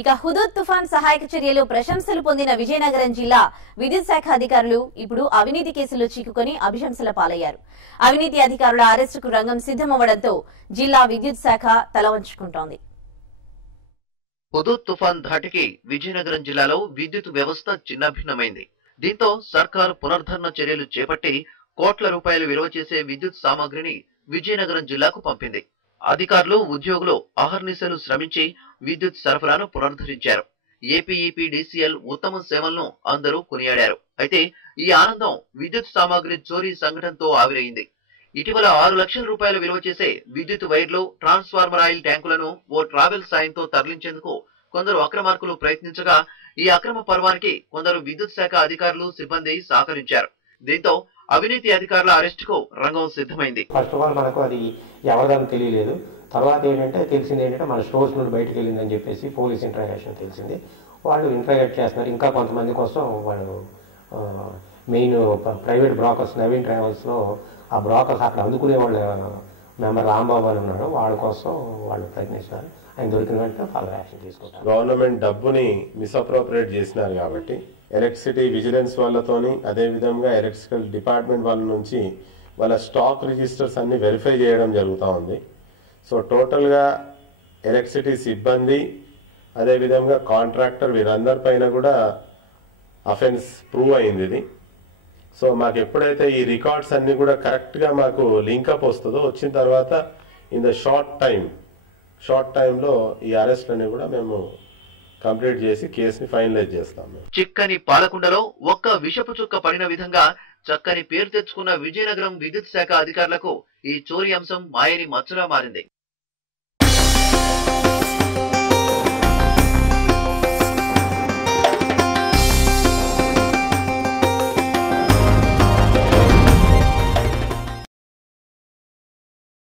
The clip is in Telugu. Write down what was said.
ఇక హుదూద్ తుఫాన్ సహాయక చర్యలు ప్రశంసలు పొందిన విజయనగరం జిల్లా విద్యుత్ శాఖ అధికారులు ఇప్పుడు అవినీతి కేసులో చిక్కుకొని అభిశంసల పాలయ్యారు. అవినీతి అధికారుల అరెస్టుకు రంగం సిద్ధమవడంతో జిల్లా విద్యుత్ శాఖ తలవంచుకుంటోంది. హుదూద్ తుఫాన్ ధాటికి విజయనగరం జిల్లాలో విద్యుత్ వ్యవస్థ చిన్నాభిన్నమైంది. దీంతో సర్కారు పునరుద్ధరణ చర్యలు చేపట్టి కోట్ల రూపాయలు విలువ చేసే విద్యుత్ సామాగ్రిని విజయనగరం జిల్లాకు పంపింది. అధికారులు, ఉద్యోగులు అహర్నిశలు శ్రమించి విద్యుత్ సరఫరాను పునరుద్ధరించారు. ఏపీఈపీడీసీఎల్ ఉత్తమ సేవలను అందరూ కొనియాడారు. అయితే ఈ ఆనందం విద్యుత్ సామాగ్రి చోరీ సంఘటనతో ఆవిరైంది. ఇటీవల 6 లక్షల రూపాయలు విలువ చేసే విద్యుత్ వైర్లు, ట్రాన్స్ఫార్మర్ ఆయిల్ ట్యాంకులను ఓ ట్రావెల్ సాయంతో తరలించేందుకు కొందరు అక్రమార్కులు ప్రయత్నించగా ఈ అక్రమ పర్వానికి కొందరు విద్యుత్ శాఖ అధికారులు, సిబ్బంది సహకరించారు. దీంతో అవినీతి అధికారుల అరెస్టుకు రంగం సిద్ధమైంది. ఫస్ట్ ఆఫ్ ఆల్ మనకు అది ఎవరిదని తెలియలేదు. తర్వాత తెలిసింది ఏంటంటే మన స్టోర్స్ నుండి బయటకు వెళ్ళిందని చెప్పేసి పోలీస్ ఇంట్రాగేషన్ తెలిసింది. వాళ్ళు ఇంట్రాగేట్ చేస్తున్నారు. ఇంకా కొంతమంది కోసం వాళ్ళు మెయిన్ ప్రైవేట్ బ్రోకర్స్ నవీన్ ట్రావెల్స్లో ఆ బ్రోకర్స్ అక్కడ అందుకునే వాళ్ళ మెంబర్ రాంబాబు అని ఉన్నాడు. వాళ్ళ కోసం వాళ్ళు ప్రయత్నిస్తున్నారు. ఆయన దొరికిన వెంటనే ఫర్దర్ యాక్షన్ తీసుకుంటారు. గవర్నమెంట్ డబ్బుని మిస్అప్రోప్రియేట్ చేసినారు కాబట్టి ఎలక్ట్రిసిటీ విజిలెన్స్ వాళ్ళతోని, అదేవిధంగా ఎలక్ట్రికల్ డిపార్ట్మెంట్ వాళ్ళ నుంచి వాళ్ళ స్టాక్ రిజిస్టర్స్ అన్ని వెరిఫై చేయడం జరుగుతూ ఉంది. సో టోటల్గా ఎలక్ట్రిసిటీ సిబ్బంది, అదేవిధంగా కాంట్రాక్టర్ వీరందరిపైన కూడా అఫెన్స్ ప్రూవ్ అయింది ఇది. సో మాకు ఎప్పుడైతే ఈ రికార్డ్స్ అన్ని కూడా కరెక్ట్గా మాకు లింకప్ వస్తుందో, వచ్చిన తర్వాత ఇన్ ద షార్ట్ టైంలో ఈ అరెస్ట్ అన్ని కూడా మేము కంప్లీట్ చేసి కేసుని ఫైనలైజ్ చేస్తాం. చిక్కని పాలకుండలో ఒక్క విషపు చుక్క పడిన విధంగా చక్కని పేరు తెచ్చుకున్న విజయనగరం విద్యుత్ శాఖ అధికారులకు ఈ చోరీ అంశం మాయని మచ్చలా మారింది.